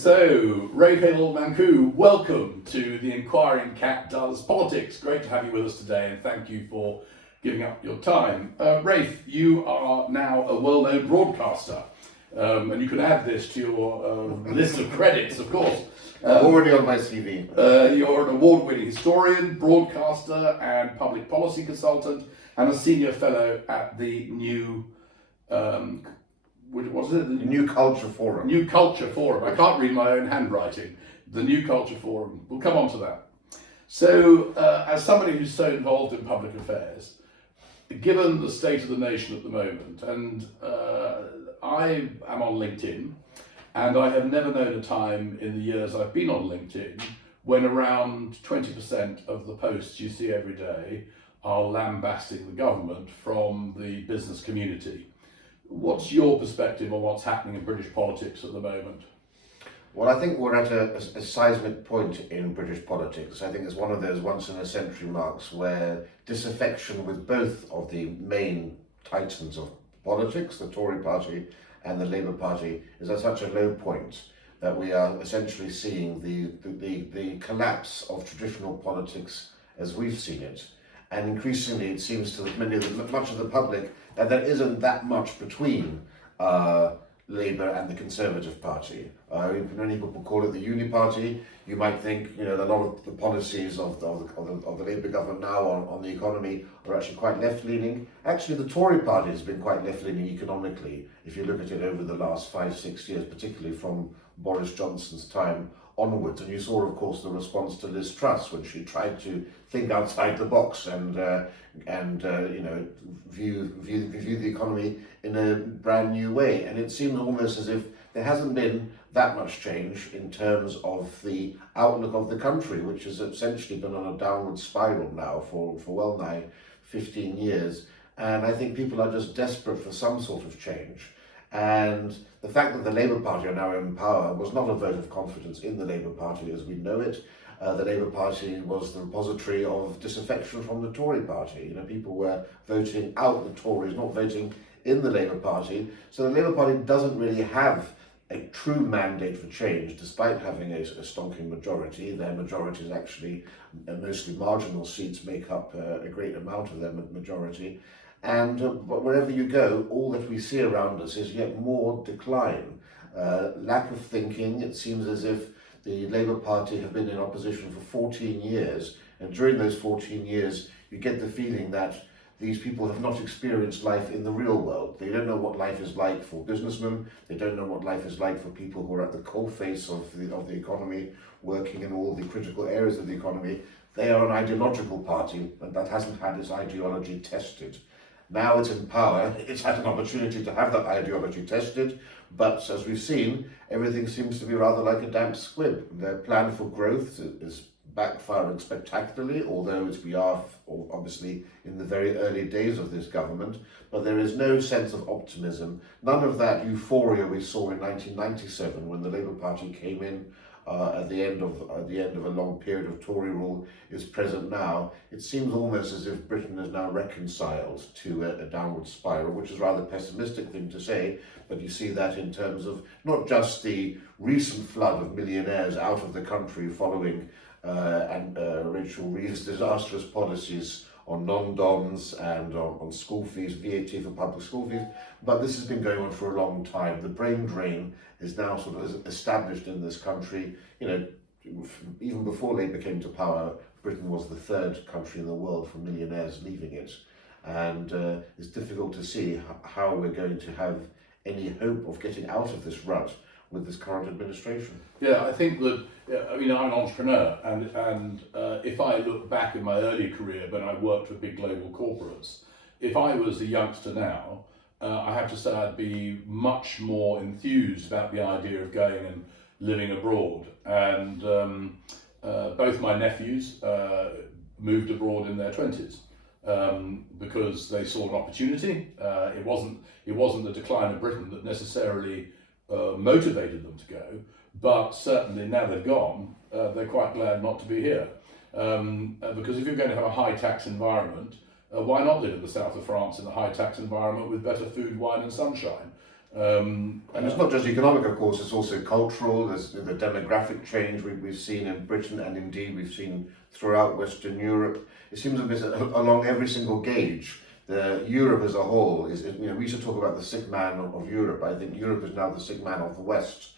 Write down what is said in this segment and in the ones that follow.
So, Rafe Heydel Mankoo, welcome to the Inquiring Cat Does Politics. Great to have you with us today, and thank you for giving up your time. Rafe, you are now a well-known broadcaster, and you can add this to your list of credits, of course. Already on my CV. You're an award-winning historian, broadcaster, and public policy consultant, and a senior fellow at the New New Culture Forum. New Culture Forum. I can't read my own handwriting. The New Culture Forum. We'll come on to that. So, as somebody who's so involved in public affairs, given the state of the nation at the moment, and I am on LinkedIn, and I have never known a time in the years I've been on LinkedIn when around 20% of the posts you see every day are lambasting the government from the business community. What's your perspective on what's happening in British politics at the moment? Well, I think we're at a seismic point in British politics. I think it's one of those once-in-a-century marks where disaffection with both of the main titans of politics, the Tory party and the Labour Party, is at such a low point that we are essentially seeing the collapse of traditional politics as we've seen it. And increasingly, it seems to much of the public that there isn't that much between Labour and the Conservative Party. Many people call it the Uni Party. You might think, a lot of the policies of the Labour government now on the economy are actually quite left-leaning. Actually, the Tory party has been quite left-leaning economically, if you look at it over the last 5-6 years, particularly from Boris Johnson's time onwards. And you saw, of course, the response to Liz Truss when she tried to think outside the box and view the economy in a brand new way. And it seemed almost as if there hasn't been that much change in terms of the outlook of the country, which has essentially been on a downward spiral now for well nigh 15 years. And I think people are just desperate for some sort of change. And the fact that the Labour Party are now in power was not a vote of confidence in the Labour Party as we know it. The Labour Party was the repository of disaffection from the Tory party. People were voting out the Tories, not voting in the Labour Party. So the Labour Party doesn't really have a true mandate for change, despite having a stonking majority. Their majority is actually mostly marginal seats make up a great amount of their majority. And wherever you go, all that we see around us is yet more decline. Lack of thinking. It seems as if the Labour Party have been in opposition for 14 years, and during those 14 years, you get the feeling that these people have not experienced life in the real world. They don't know what life is like for businessmen. They don't know what life is like for people who are at the coalface of the economy, working in all the critical areas of the economy. They are an ideological party, and that hasn't had its ideology tested. Now it's in power, it's had an opportunity to have that ideology tested, but as we've seen, everything seems to be rather like a damp squib. Their plan for growth is backfiring spectacularly, although we are obviously in the very early days of this government, but there is no sense of optimism. None of that euphoria we saw in 1997 when the Labour Party came in at the end of a long period of Tory rule is present now. It seems almost as if Britain is now reconciled to a downward spiral, which is a rather pessimistic thing to say, but you see that in terms of not just the recent flood of millionaires out of the country following Rachel Reeves' disastrous policies on non-doms and on school fees, VAT for public school fees, but this has been going on for a long time. The brain drain is now sort of established in this country. Even before Labour came to power, Britain was the third country in the world for millionaires leaving it. And it's difficult to see how we're going to have any hope of getting out of this rut with this current administration. Yeah, I think that, I'm an entrepreneur, and if I look back in my early career when I worked for big global corporates, if I was a youngster now, I have to say I'd be much more enthused about the idea of going and living abroad. And both my nephews moved abroad in their 20s because they saw an opportunity. It wasn't the decline of Britain that necessarily motivated them to go, but certainly now they've gone, they're quite glad not to be here. Because if you're going to have a high tax environment, why not live in the south of France in a high tax environment with better food, wine and sunshine? And it's not just economic, of course, it's also cultural. There's the demographic change we've seen in Britain, and indeed we've seen throughout Western Europe. It seems along every single gauge. Europe as a whole is, we used to talk about the sick man of Europe. I think Europe is now the sick man of the West.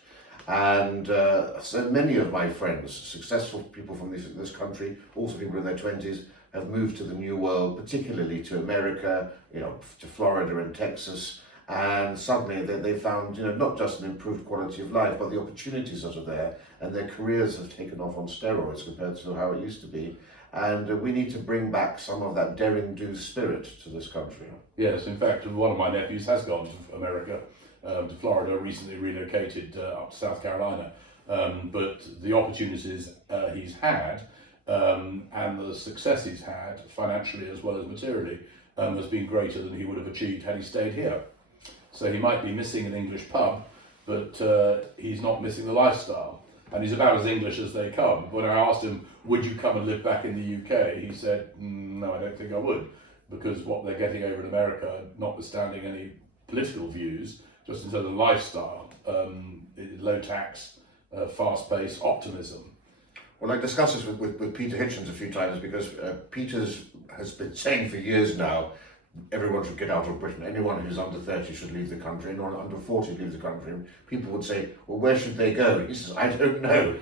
And so many of my friends, successful people from this country, also people in their 20s, have moved to the New World, particularly to America, to Florida and Texas. And suddenly they found, not just an improved quality of life, but the opportunities that are there, and their careers have taken off on steroids compared to how it used to be. And we need to bring back some of that daring-do spirit to this country. Yes, in fact, one of my nephews has gone to America, to Florida, recently relocated up to South Carolina. But the opportunities he's had and the success he's had, financially as well as materially, has been greater than he would have achieved had he stayed here. So he might be missing an English pub, but he's not missing the lifestyle. And he's about as English as they come. When I asked him, would you come and live back in the UK? He said, no, I don't think I would. Because what they're getting over in America, notwithstanding any political views, just in terms of lifestyle, low tax, fast-paced optimism. Well, I discussed this with Peter Hitchens a few times, because Peter's has been saying for years now, everyone should get out of Britain. Anyone who's under 30 should leave the country. Anyone under 40 leave the country. And people would say, well, where should they go? He says, I don't know.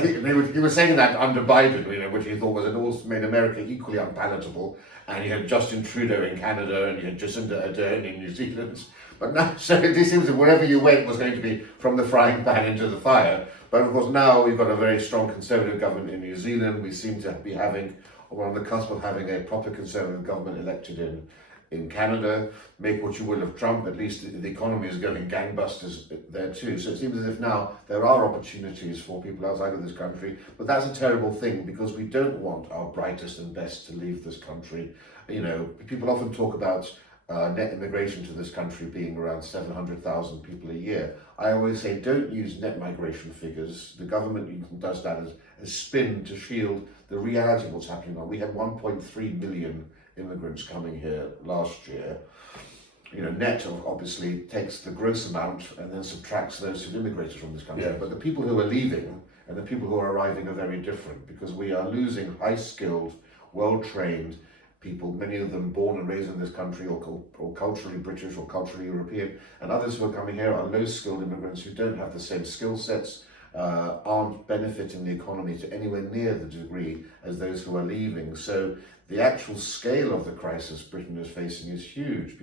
He was saying that under Biden, which he thought was, it all made America equally unpalatable. And you had Justin Trudeau in Canada, and you had Jacinda Ardern in New Zealand. But now, so it seems that wherever you went was going to be from the frying pan into the fire. But of course, now we've got a very strong Conservative government in New Zealand. We seem to be on the cusp of having a proper Conservative government elected in Canada. Make what you will of Trump, at least the economy is going gangbusters there too. So it seems as if now there are opportunities for people outside of this country, but that's a terrible thing, because we don't want our brightest and best to leave this country. People often talk about net immigration to this country being around 700,000 people a year. I always say, don't use net migration figures. The government does that as spin to shield the reality of what's happening now. We had 1.3 million immigrants coming here last year. Net obviously takes the gross amount and then subtracts those who've immigrated from this country. Yes. But the people who are leaving and the people who are arriving are very different, because we are losing high-skilled, well-trained people, many of them born and raised in this country, or culturally British or culturally European, and others who are coming here are low-skilled immigrants who don't have the same skill sets, aren't benefiting the economy to anywhere near the degree as those who are leaving. So the actual scale of the crisis Britain is facing is huge.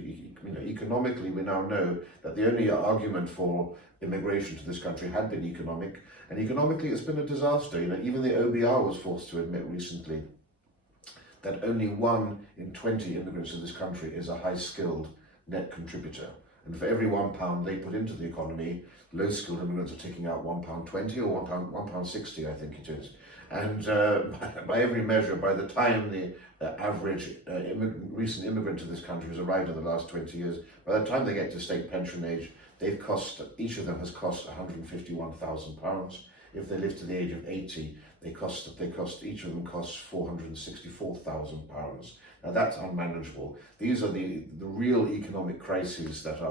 Economically, we now know that the only argument for immigration to this country had been economic, and economically it's been a disaster. Even the OBR was forced to admit recently that only 1 in 20 immigrants to this country is a high-skilled net contributor. And for every £1 they put into the economy, low-skilled immigrants are taking out £1.20 or £1.60, I think it is. And by every measure, by the time the average recent immigrant to this country has arrived in the last 20 years, by the time they get to state pension age, each of them has cost £151,000. If they live to the age of 80, each of them costs £464,000. Now that's unmanageable. These are the real economic crises that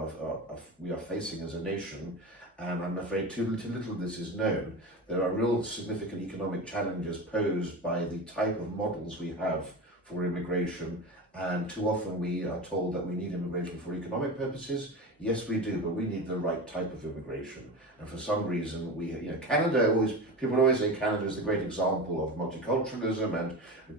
we are facing as a nation, and I'm afraid too little of this is known. There are real significant economic challenges posed by the type of models we have for immigration, and too often we are told that we need immigration for economic purposes. Yes, we do, but we need the right type of immigration. And for some reason, people always say Canada is the great example of multiculturalism and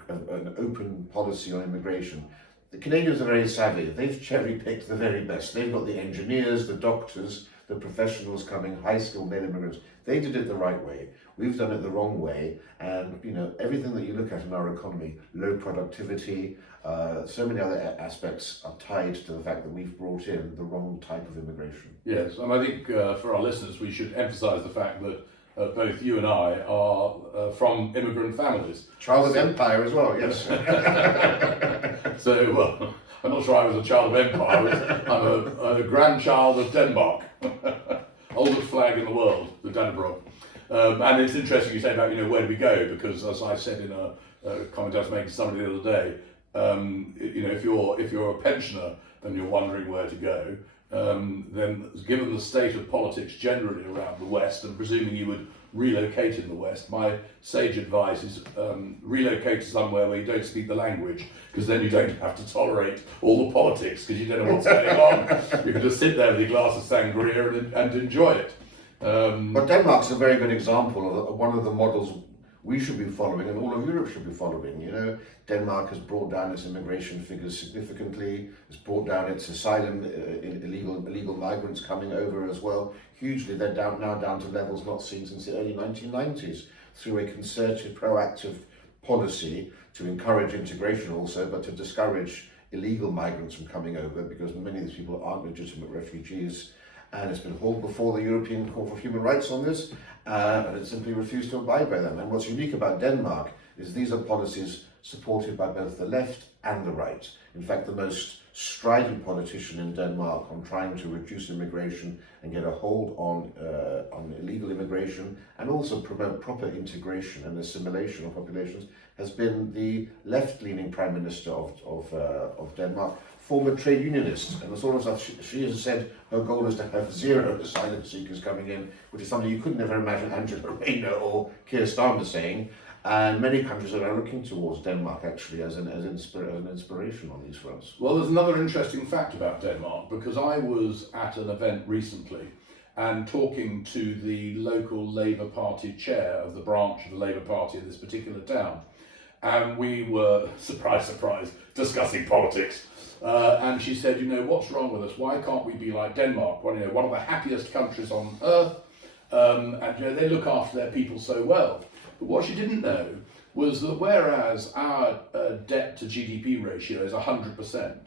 an open policy on immigration. The Canadians are very savvy. They've cherry-picked the very best. They've got the engineers, the doctors, the professionals coming, high-skilled male immigrants. They did it the right way. We've done it the wrong way. And everything that you look at in our economy, low productivity, so many other aspects are tied to the fact that we've brought in the wrong type of immigration. Yes, and I think for our listeners we should emphasise the fact that both you and I are from immigrant families. Child of Empire as well, yes. So, well, I'm not sure I was a child of Empire. I'm a grandchild of Denmark. Oldest flag in the world, the Dannebrog. And it's interesting you say about, where do we go? Because as I said in a comment I was making to somebody the other day, if you're a pensioner, then you're wondering where to go. then given the state of politics generally around the West, and presuming you would relocate in the West, my sage advice is relocate to somewhere where you don't speak the language, because then you don't have to tolerate all the politics, because you don't know what's going on. You can just sit there with your glass of sangria and enjoy it. But Denmark's a very good example of one of the models we should be following, and all of Europe should be following. You know, Denmark has brought down its immigration figures significantly. It's brought down its asylum, illegal migrants coming over as well, hugely. They're now down to levels not seen since the early 1990s, through a concerted, proactive policy to encourage integration also, but to discourage illegal migrants from coming over, because many of these people aren't legitimate refugees. And it's been hauled before the European Court of Human Rights on this, and it simply refused to abide by them. And what's unique about Denmark is these are policies supported by both the left and the right. In fact, the most strident politician in Denmark on trying to reduce immigration and get a hold on illegal immigration, and also promote proper integration and assimilation of populations, has been the left-leaning Prime Minister of Denmark, former trade unionist, and the sort of stuff she has said her goal is to have zero asylum seekers coming in, which is something you could never imagine Angela Rayner or Keir Starmer saying. And many countries are now looking towards Denmark actually as an inspiration on these fronts. Well, there's another interesting fact about Denmark, because I was at an event recently and talking to the local Labour Party chair of the branch of the Labour Party in this particular town. And we were, surprise, surprise, discussing politics. And she said, you know, what's wrong with us? Why can't we be like Denmark? Well, you know, one of the happiest countries on earth, and you know, they look after their people so well. But what she didn't know was that whereas our debt to GDP ratio is 100%,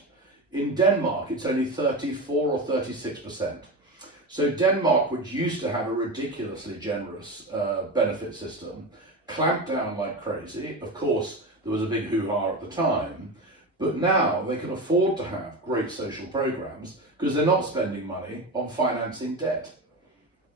in Denmark it's only 34 or 36%. So Denmark, which used to have a ridiculously generous benefit system, clamped down like crazy. Of course, there was a big hoo-ha at the time, but now they can afford to have great social programs because they're not spending money on financing debt.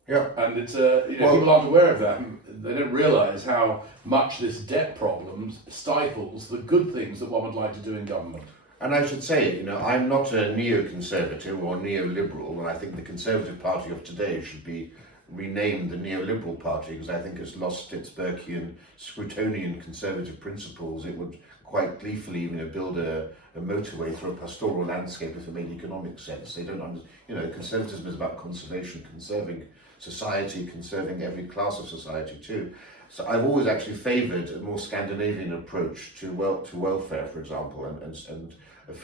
Yeah. And it's people aren't aware of that. They don't realise how much this debt problem stifles the good things that one would like to do in government. And I should say, you know, I'm not a neoconservative or neoliberal, and I think the Conservative Party of today should be renamed the Neoliberal Party, because I think it's lost its Burkean, Scrutonian conservative principles. It would quite gleefully, you know, build a motorway through a pastoral landscape if it made economic sense. They don't, you know, conservatism is about conservation, conserving society, conserving every class of society too. So I've always actually favoured a more Scandinavian approach to welfare, for example, and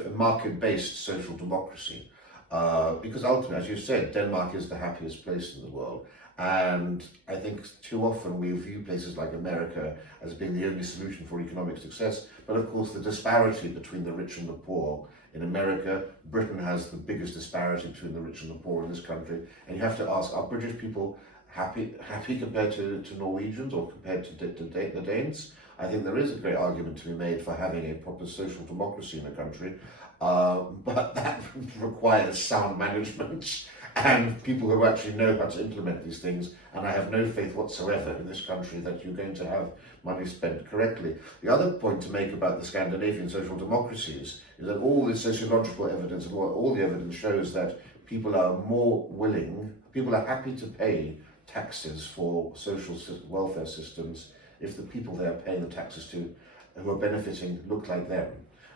a market-based social democracy. Because ultimately, as you said, Denmark is the happiest place in the world. And I think too often we view places like America as being the only solution for economic success. But of course, the disparity between the rich and the poor. In America, Britain has the biggest disparity between the rich and the poor in this country. And you have to ask, are British people happy compared to Norwegians or compared to the Danes? I think there is a great argument to be made for having a proper social democracy in the country. But that requires sound management and people who actually know how to implement these things. And I have no faith whatsoever in this country that you're going to have money spent correctly. The other point to make about the Scandinavian social democracies is that all the sociological evidence and all the evidence shows that people are happy to pay taxes for social welfare systems if the people they are paying the taxes to who are benefiting look like them.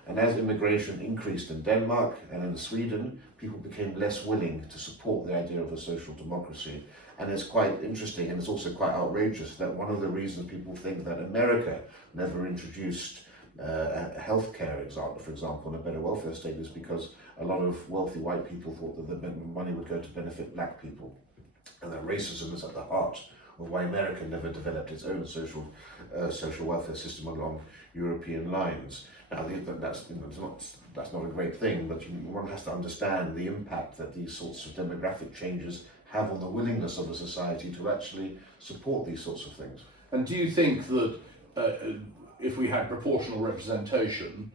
And as immigration increased in Denmark and in Sweden, people became less willing to support the idea of a social democracy. And it's quite interesting, and it's also quite outrageous, that one of the reasons people think that America never introduced healthcare, for example, and a better welfare state is because a lot of wealthy white people thought that the money would go to benefit black people. And that racism is at the heart of why America never developed its own social welfare system along European lines. Now, that's not a great thing, but one has to understand the impact that these sorts of demographic changes have on the willingness of a society to actually support these sorts of things. And do you think that if we had proportional representation,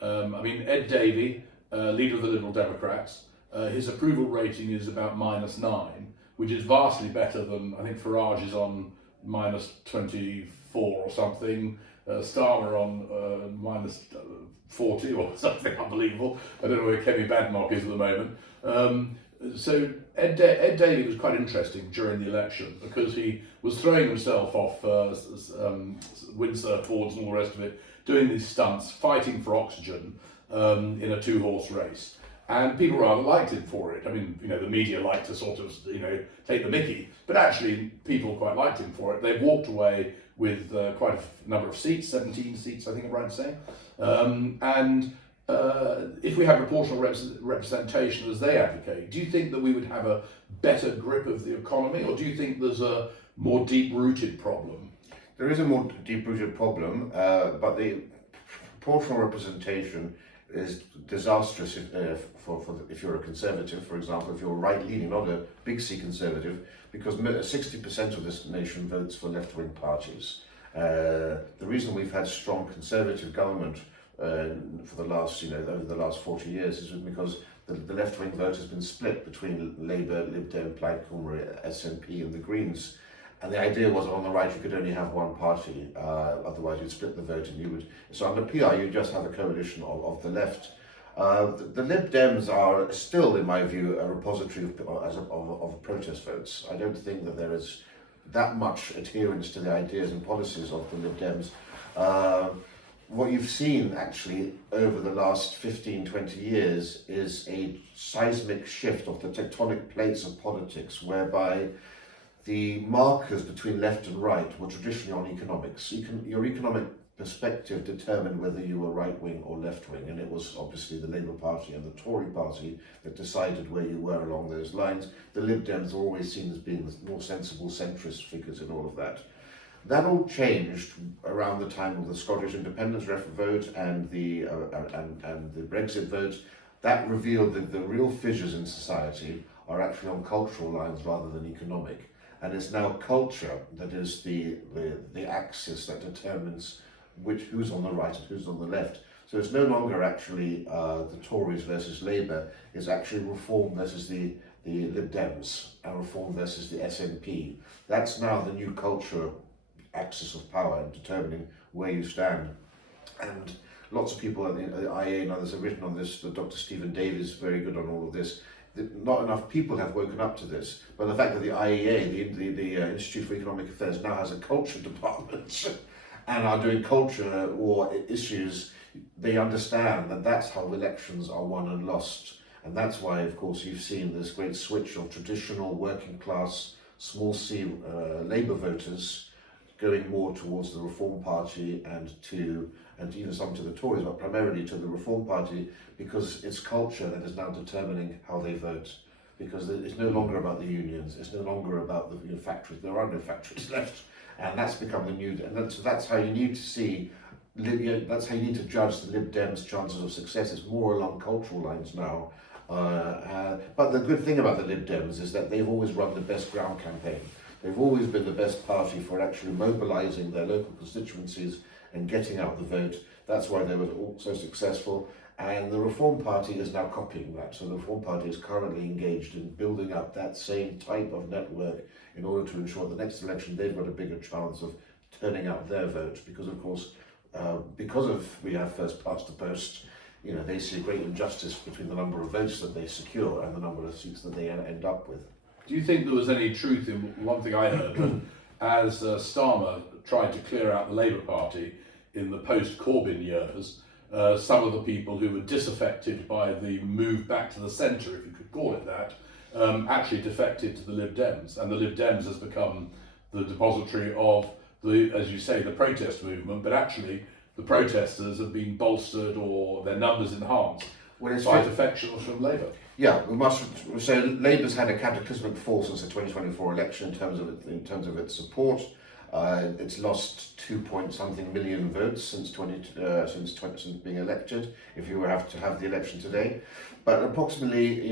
Ed Davey, leader of the Liberal Democrats, his approval rating is about -9, which is vastly better than, I think Farage is on -24 or something, Starmer on -40 or something unbelievable. I don't know where Kemi Badenoch is at the moment. So Ed Davey was quite interesting during the election because he was throwing himself off windsurf boards and all the rest of it, doing these stunts, fighting for oxygen in a 2-horse race. And people rather liked him for it. I mean, the media liked to sort of, take the mickey, but actually people quite liked him for it. They walked away with quite a number of seats, 17 seats, I think I'm right to say. If we had proportional representation as they advocate, do you think that we would have a better grip of the economy, or do you think there's a more deep-rooted problem? There is a more deep-rooted problem, but the proportional representation is disastrous if you're a conservative, for example, if you're right-leaning, not a big C conservative, because 60% of this nation votes for left-wing parties. The reason we've had strong conservative government for the last, over the last 40 years is because the left-wing vote has been split between Labour, Lib Dem, Plaid Cymru, SNP and the Greens. And the idea was on the right you could only have one party, otherwise you'd split the vote and you would... So under PR you'd just have a coalition of the left. The Lib Dems are still, in my view, a repository of protest votes. I don't think that there is that much adherence to the ideas and policies of the Lib Dems. What you've seen actually over the last 15, 20 years is a seismic shift of the tectonic plates of politics, whereby the markers between left and right were traditionally on economics. Your economic perspective determined whether you were right-wing or left-wing, and it was obviously the Labour Party and the Tory Party that decided where you were along those lines. The Lib Dems are always seen as being the more sensible centrist figures in all of that. That all changed around the time of the Scottish independence vote and the Brexit vote. That revealed that the real fissures in society are actually on cultural lines rather than economic. And it's now culture that is the axis that determines who's on the right and who's on the left. So it's no longer actually the Tories versus Labour, it's actually Reform versus the Lib Dems and Reform versus the SNP. That's now the new culture axis of power and determining where you stand. And lots of people at the IA and others have written on this, but Dr. Stephen Davies is very good on all of this. Not enough people have woken up to this, but the fact that the IEA, the Institute for Economic Affairs, now has a culture department and are doing culture war issues, they understand that that's how elections are won and lost. And that's why, of course, you've seen this great switch of traditional working class, small c Labour voters going more towards the Reform Party and even some to the Tories, but primarily to the Reform Party, because it's culture that is now determining how they vote. Because it's no longer about the unions, it's no longer about the factories. There are no factories left, and that's become the new. And that's how you need to see. That's how you need to judge the Lib Dems' chances of success. It's more along cultural lines now. But the good thing about the Lib Dems is that they've always run the best ground campaign. They've always been the best party for actually mobilising their local constituencies and getting out the vote. That's why they were so successful. And the Reform Party is now copying that. So the Reform Party is currently engaged in building up that same type of network in order to ensure the next election they've got a bigger chance of turning out their vote. Because of course, we have first past the post, they see a great injustice between the number of votes that they secure and the number of seats that they end up with. Do you think there was any truth in one thing I heard, that as Starmer tried to clear out the Labour Party in the post-Corbyn years, some of the people who were disaffected by the move back to the centre, if you could call it that, actually defected to the Lib Dems, and the Lib Dems has become the depository of as you say, the protest movement, but actually the protesters have been bolstered or their numbers enhanced by defections from Labour. Yeah, we must say Labour's had a cataclysmic fall since the 2024 election in terms of its support. It's lost 2-point-something million votes since being elected, if you were to have the election today. But approximately,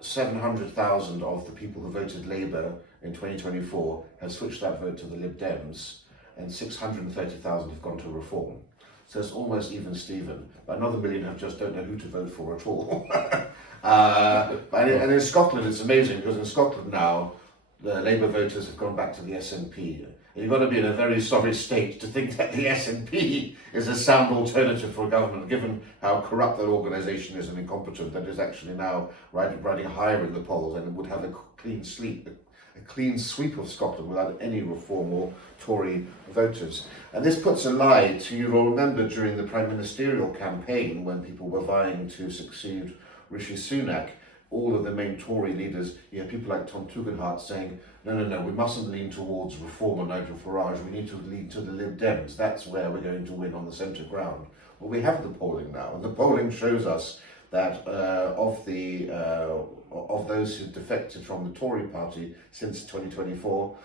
700,000 of the people who voted Labour in 2024 have switched that vote to the Lib Dems, and 630,000 have gone to Reform. So it's almost even Steven. But another million just don't know who to vote for at all. And in Scotland, it's amazing, because in Scotland now, the Labour voters have gone back to the SNP. You've got to be in a very sorry state to think that the SNP is a sound alternative for government, given how corrupt that organisation is and incompetent, that is actually now riding higher in the polls and would have a clean sweep of Scotland without any Reform or Tory voters. And this puts a lie to, you'll remember during the prime ministerial campaign when people were vying to succeed Rishi Sunak, all of the main Tory leaders, you had people like Tom Tugendhat saying, no, we mustn't lean towards Reform or Nigel Farage, we need to lean to the Lib Dems, that's where we're going to win on the centre ground. Well, we have the polling now, and the polling shows us that of those who defected from the Tory party since 2024,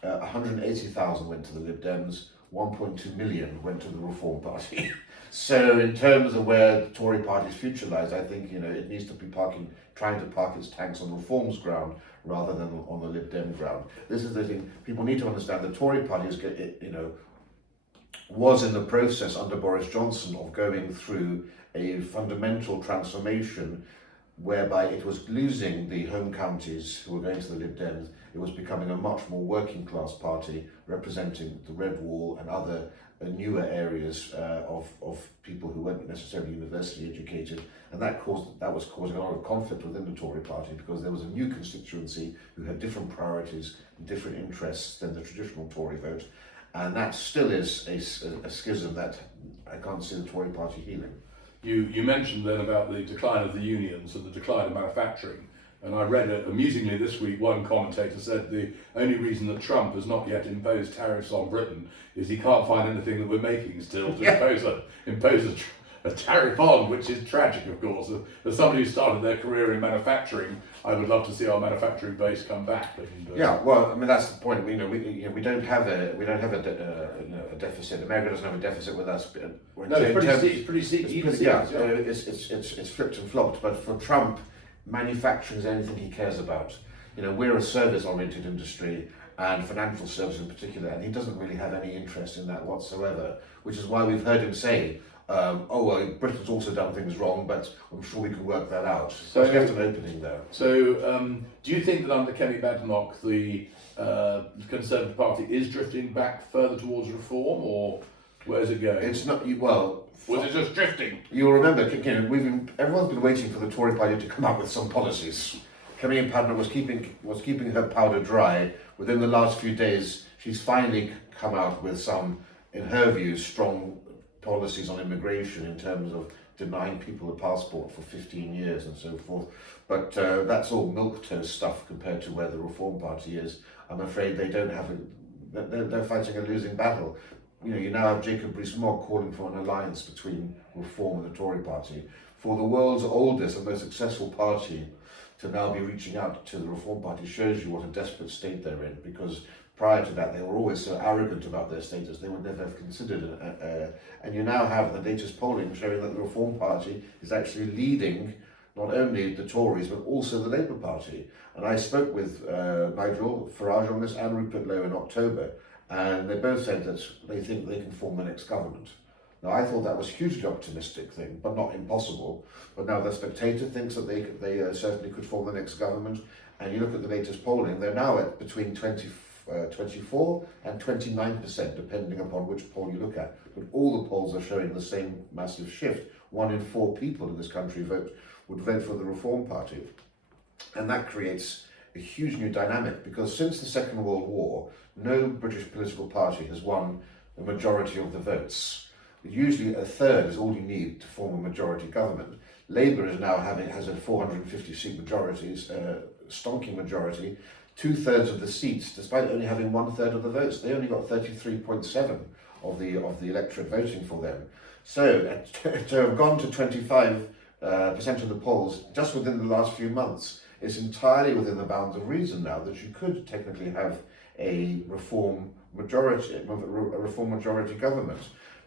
180,000 went to the Lib Dems, 1.2 million went to the Reform Party. So in terms of where the Tory party's future lies, I think it needs to be trying to park its tanks on Reform's ground rather than on the Lib Dem ground. This is the thing people need to understand. The Tory party was in the process under Boris Johnson of going through a fundamental transformation whereby it was losing the home counties who were going to the Lib Dems. It was becoming a much more working class party representing the Red Wall and other newer areas of people who weren't necessarily university educated, and that was causing a lot of conflict within the Tory party because there was a new constituency who had different priorities and different interests than the traditional Tory vote, and that still is a schism that I can't see the Tory party healing. You mentioned then about the decline of the unions and the decline of manufacturing. And I read amusingly this week, one commentator said the only reason that Trump has not yet imposed tariffs on Britain is he can't find anything that we're making still to impose a tariff on, which is tragic, of course. As somebody who started their career in manufacturing, I would love to see our manufacturing base come back. Yeah, well, I mean that's the point. We don't have a deficit. America doesn't have a deficit with us. No, it's pretty steep. It's flipped and flopped. But for Trump, manufacturing is anything he cares about. We're a service-oriented industry and financial services in particular, and he doesn't really have any interest in that whatsoever, which is why we've heard him say, Britain's also done things wrong, but I'm sure we can work that out. So we have an opening there. So do you think that under Kenny Badenoch, the Conservative Party is drifting back further towards reform, or where's it going? It's not, was it just drifting? You'll remember, everyone's been waiting for the Tory party to come up with some policies. Kenny Badenoch was keeping her powder dry. Within the last few days, she's finally come out with some, in her view, strong policies on immigration in terms of denying people a passport for 15 years and so forth. But that's all milquetoast stuff compared to where the Reform Party is. I'm afraid they're fighting a losing battle. You now have Jacob Rees-Mogg calling for an alliance between Reform and the Tory party. For the world's oldest and most successful party to now be reaching out to the Reform Party shows you what a desperate state they're in, because prior to that they were always so arrogant about their status they would never have considered and you now have the latest polling showing that the Reform Party is actually leading not only the Tories but also the Labour Party. And I spoke with Nigel Farage on this and Rupert Lowe in October, and they both said that they think they can form the next government. Now, I thought that was a hugely optimistic thing, but not impossible. But now the Spectator thinks that they certainly could form the next government. And you look at the latest polling, they're now at between 24 and 29%, depending upon which poll you look at. But all the polls are showing the same massive shift. 1 in 4 people in this country would vote for the Reform Party. And that creates a huge new dynamic, because since the Second World War, no British political party has won a majority of the votes. Usually a third is all you need to form a majority government. Labour is now has a 450 seat majority, stonking majority, 2/3 of the seats, despite only having 1/3 of the votes. They only got 33.7 of the electorate voting for them. So to have gone to 25% of the polls just within the last few months is entirely within the bounds of reason now that you could technically have a reform majority government.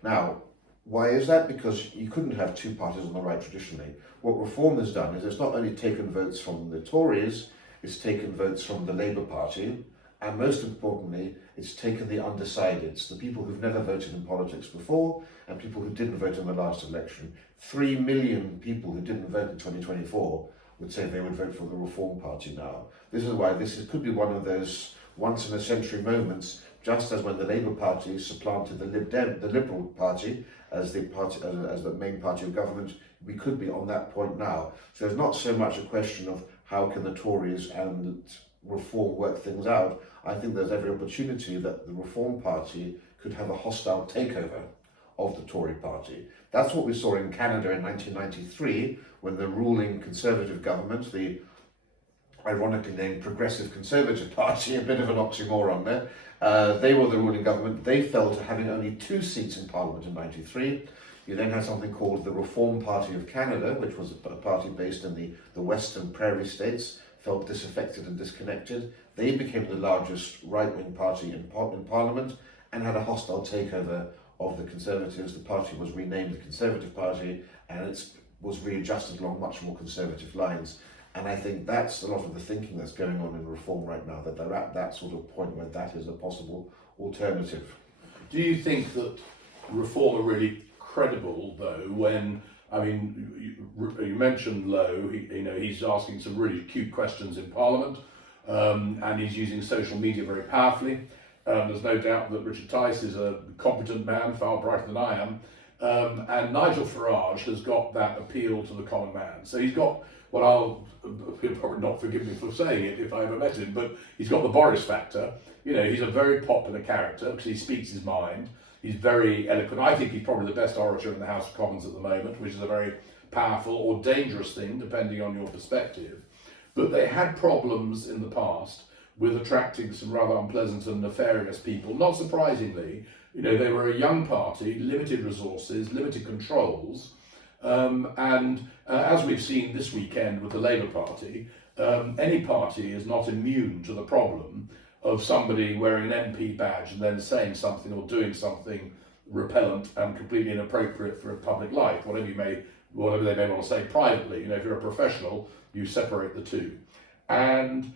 Now, why is that? Because you couldn't have two parties on the right traditionally. What Reform has done is it's not only taken votes from the Tories, it's taken votes from the Labour Party, and most importantly, it's taken the undecideds, the people who've never voted in politics before, and people who didn't vote in the last election. 3 million people who didn't vote in 2024 would say they would vote for the Reform Party now. This is why could be one of those once-in-a-century moments just as when the Labour Party supplanted the Liberal Party as the main party of government, we could be on that point now. So it's not so much a question of how can the Tories and Reform work things out. I think there's every opportunity that the Reform Party could have a hostile takeover of the Tory party. That's what we saw in Canada in 1993 when the ruling Conservative government, the ironically named Progressive Conservative Party, a bit of an oxymoron there, they were the ruling government. They fell to having only 2 seats in Parliament in 93. You then had something called the Reform Party of Canada, which was a party based in the Western Prairie states, felt disaffected and disconnected. They became the largest right-wing party in Parliament and had a hostile takeover of the Conservatives. The party was renamed the Conservative Party and it was readjusted along much more conservative lines. And I think that's a lot of the thinking that's going on in Reform right now, that they're at that sort of point where that is a possible alternative. Do you think that Reform are really credible, though, when, I mean, you mentioned Lowe, he's asking some really cute questions in Parliament, and he's using social media very powerfully. There's no doubt that Richard Tice is a competent man, far brighter than I am, and Nigel Farage has got that appeal to the common man. So he's got, he'll probably not forgive me for saying it if I ever met him, but he's got the Boris factor. He's a very popular character because he speaks his mind. He's very eloquent. I think he's probably the best orator in the House of Commons at the moment, which is a very powerful or dangerous thing, depending on your perspective. But they had problems in the past with attracting some rather unpleasant and nefarious people. Not surprisingly, they were a young party, limited resources, limited controls, and as we've seen this weekend with the Labour Party, any party is not immune to the problem of somebody wearing an MP badge and then saying something or doing something repellent and completely inappropriate for a public life, whatever they may want to say privately. If you're a professional, you separate the two. And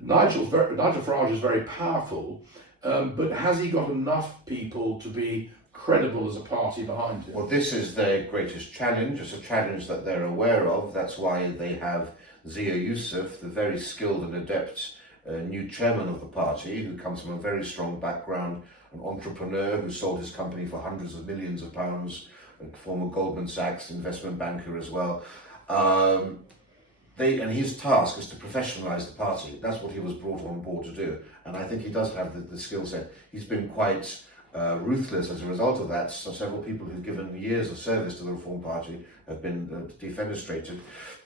Nigel Farage is very powerful, but has he got enough people to be credible as a party behind him? Well, this is their greatest challenge. It's a challenge that they're aware of. That's why they have Zia Youssef, the very skilled and adept new chairman of the party, who comes from a very strong background, an entrepreneur who sold his company for hundreds of millions of pounds, a former Goldman Sachs investment banker as well. And his task is to professionalise the party. That's what he was brought on board to do. And I think he does have the skill set. He's been quite ruthless as a result of that. So several people who've given years of service to the Reform Party have been defenestrated.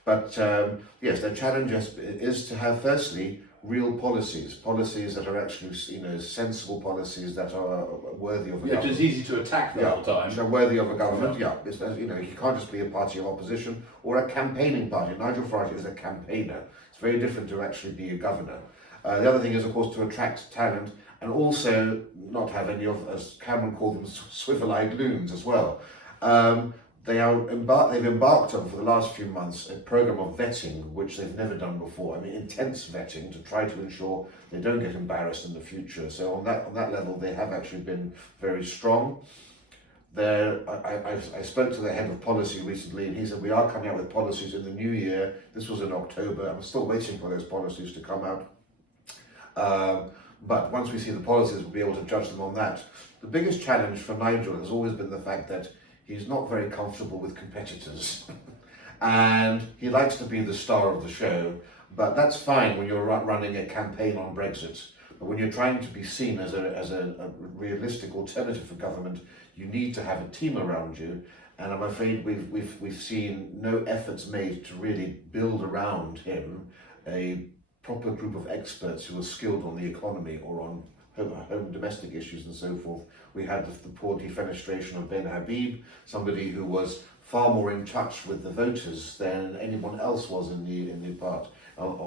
But yes, their challenge is to have, firstly, real policies that are actually, sensible policies that are worthy of a government. It's easy to attack the whole time. Which are worthy of a government. You can't just be a party of opposition or a campaigning party. Nigel Farage is a campaigner. It's very different to actually be a governor. The other thing is, of course, to attract talent and also not have any of, as Cameron called them, swivel-eyed loons as well. They've embarked on, for the last few months, a programme of vetting, which they've never done before. Intense vetting to try to ensure they don't get embarrassed in the future. So on that level, they have actually been very strong. I spoke to the head of policy recently, and he said, we are coming out with policies in the new year. This was in October. I'm still waiting for those policies to come out. But once we see the policies, we'll be able to judge them on that. The biggest challenge for Nigel has always been the fact that he's not very comfortable with competitors. And he likes to be the star of the show, but that's fine when you're running a campaign on Brexit. But when you're trying to be seen as a realistic alternative for government, you need to have a team around you. And I'm afraid we've seen no efforts made to really build around him a proper group of experts who are skilled on the economy or on home domestic issues and so forth. We had the poor defenestration of Ben Habib, somebody who was far more in touch with the voters than anyone else was in the part. And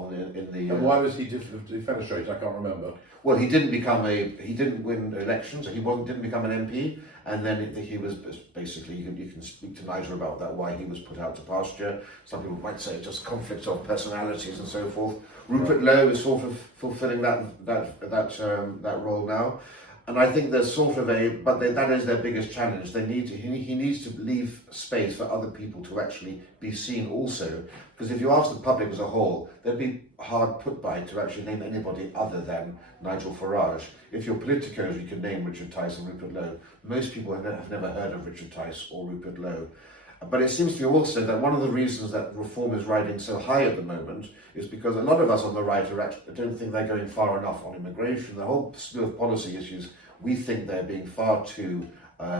why was he defenestrated? I can't remember. Well, he didn't win elections. He didn't become an MP, and then he was basically. You can speak to Nigel about that. Why he was put out to pasture. Some people might say just conflicts of personalities and so forth. Rupert Lowe is sort of fulfilling that role now. And I think there's sort of that is their biggest challenge. He needs to leave space for other people to actually be seen also. Because if you ask the public as a whole, they'd be hard put by to actually name anybody other than Nigel Farage. If you're politicos, you can name Richard Tice and Rupert Lowe. Most people have never heard of Richard Tice or Rupert Lowe. But it seems to me also that one of the reasons that Reform is riding so high at the moment is because a lot of us on the right don't think they're going far enough on immigration. The whole slew of policy issues we think they're being far too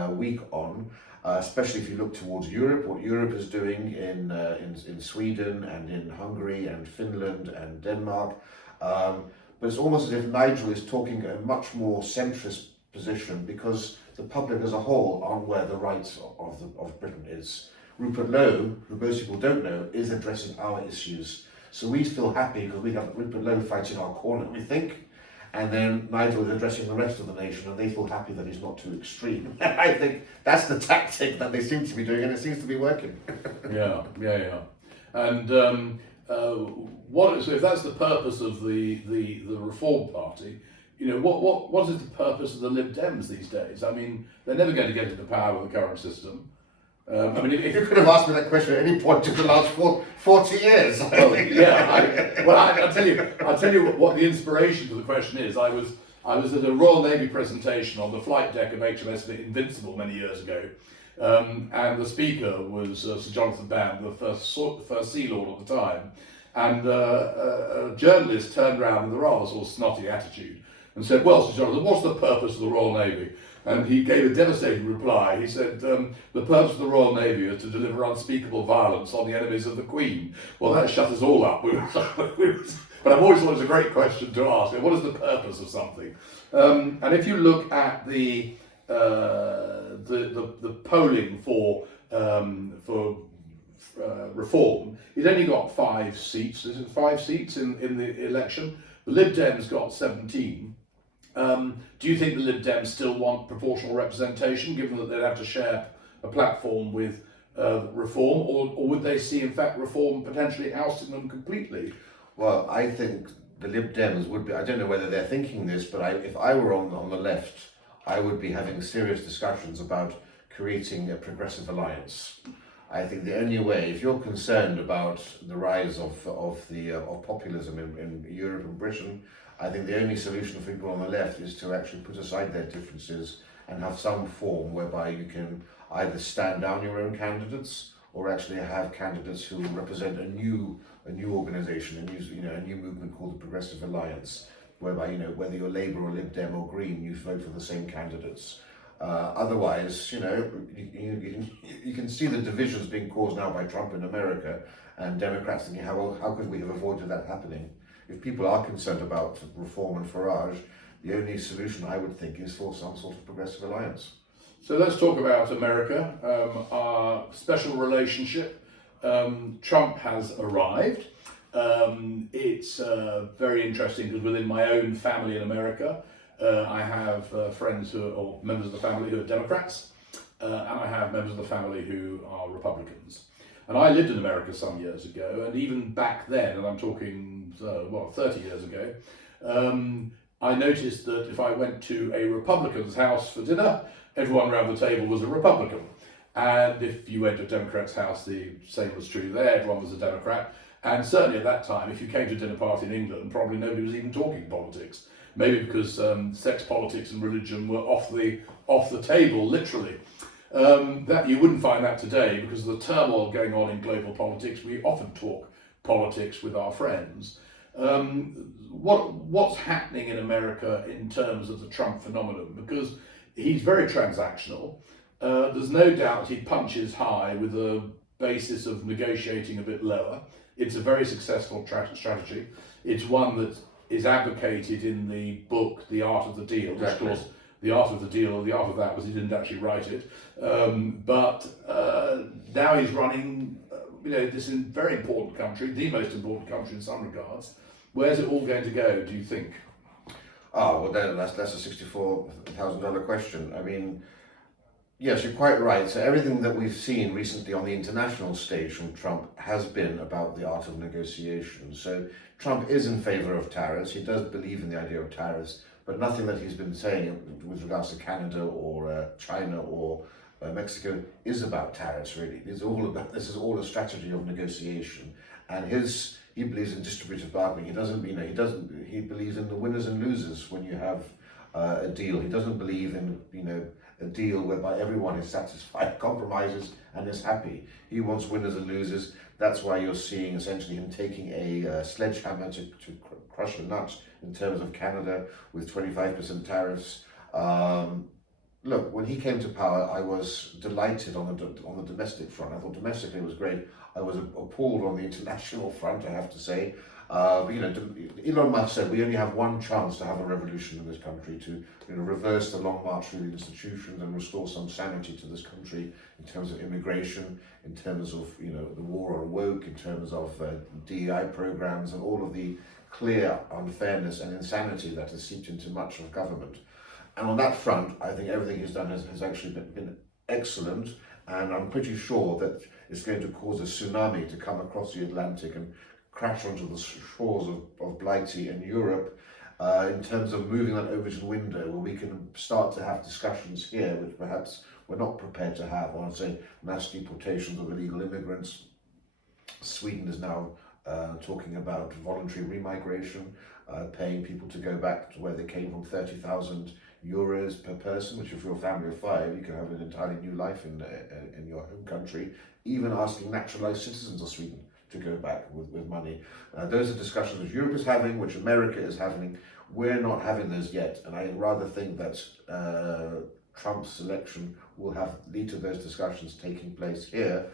weak on, especially if you look towards Europe, what Europe is doing in Sweden and in Hungary and Finland and Denmark. But it's almost as if Nigel is talking a much more centrist position because the public as a whole aren't where the right of Britain is. Rupert Lowe, who most people don't know, is addressing our issues. So we feel happy because we have Rupert Lowe fighting our corner, we think. And then Nigel is addressing the rest of the nation and they feel happy that he's not too extreme. I think that's the tactic that they seem to be doing and it seems to be working. Yeah. And so if that's the purpose of the Reform Party, what is the purpose of the Lib Dems these days? I mean, they're never going to get into power with the current system. If you could have asked me that question at any point in the last 40 years. I'll tell you what the inspiration for the question is. I was at a Royal Navy presentation on the flight deck of HMS Invincible many years ago, and the speaker was Sir Jonathan Band, the first Sea Lord at the time, and a journalist turned around with a rather sort of snotty attitude and said, "Well, Sir Jonathan, what's the purpose of the Royal Navy?" And he gave a devastating reply. He said, the purpose of the Royal Navy is to deliver unspeakable violence on the enemies of the Queen. Well, that shut us all up. But I've always thought it was a great question to ask. What is the purpose of something? And if you look at the polling for Reform, it only got 5 seats. Is it 5 seats in the election? The Lib Dems got 17. Do you think the Lib Dems still want proportional representation, given that they'd have to share a platform with Reform, or would they see, in fact, Reform potentially ousting them completely? Well, I think the Lib Dems would be, I don't know whether they're thinking this, but if I were on the left, I would be having serious discussions about creating a progressive alliance. I think the only way, if you're concerned about the rise of populism in Europe and Britain, I think the only solution for people on the left is to actually put aside their differences and have some form whereby you can either stand down your own candidates or actually have candidates who represent a new organisation, a new movement called the Progressive Alliance, whereby whether you're Labour or Lib Dem or Green, you vote for the same candidates. Otherwise, you can see the divisions being caused now by Trump in America, and Democrats thinking, how could we have avoided that happening? If people are concerned about Reform and Farage, the only solution I would think is for some sort of progressive alliance. So let's talk about America, our special relationship. Trump has arrived. It's very interesting because within my own family in America, I have friends or members of the family who are Democrats, and I have members of the family who are Republicans. And I lived in America some years ago, and even back then, and I'm talking 30 years ago, I noticed that if I went to a Republican's house for dinner, everyone around the table was a Republican. And if you went to a Democrat's house, the same was true there, everyone was a Democrat. And certainly at that time, if you came to a dinner party in England, probably nobody was even talking politics. Maybe because sex, politics and religion were off the table, literally. That you wouldn't find that today because of the turmoil going on in global politics. We often talk politics with our friends. What's happening in America in terms of the Trump phenomenon? Because he's very transactional. There's no doubt he punches high with a basis of negotiating a bit lower. It's a very successful strategy. It's one that is advocated in the book, The Art of the Deal, which of course, the art of the deal, the art of that was he didn't actually write it. But now he's running, this very important country, the most important country in some regards. Where's it all going to go, do you think? Oh, well, that's a $64,000 question. I mean, yes, you're quite right. So everything that we've seen recently on the international stage from Trump has been about the art of negotiation. So Trump is in favor of tariffs. He does believe in the idea of tariffs, but nothing that he's been saying with regards to Canada or China or Mexico is about tariffs. Really, this is all a strategy of negotiation, and he believes in distributive bargaining. He believes in the winners and losers when you have a deal. He doesn't believe in a deal whereby everyone is satisfied, compromises, and is happy. He wants winners and losers. That's why you're seeing essentially him taking a sledgehammer to crush a nut in terms of Canada with 25% tariffs. Look, when he came to power, I was delighted on the domestic front. I thought domestically it was great. I was appalled on the international front, I have to say. Elon Musk said we only have one chance to have a revolution in this country, to reverse the long march through the institutions and restore some sanity to this country in terms of immigration, in terms of the war on woke, in terms of DEI programs, and all of the clear unfairness and insanity that has seeped into much of government. And on that front, I think everything he's done has actually been excellent, and I'm pretty sure that it's going to cause a tsunami to come across the Atlantic and crash onto the shores of Blighty in Europe, in terms of moving that Overton window where we can start to have discussions here which perhaps we're not prepared to have on, say, mass deportations of illegal immigrants. Sweden is now talking about voluntary remigration, paying people to go back to where they came from, 30,000 euros per person, which if you're a family of 5, you can have an entirely new life in your home country, even asking naturalized citizens of Sweden to go back with money. Those are discussions which Europe is having, which America is having. We're not having those yet, and I rather think that Trump's election will lead to those discussions taking place here.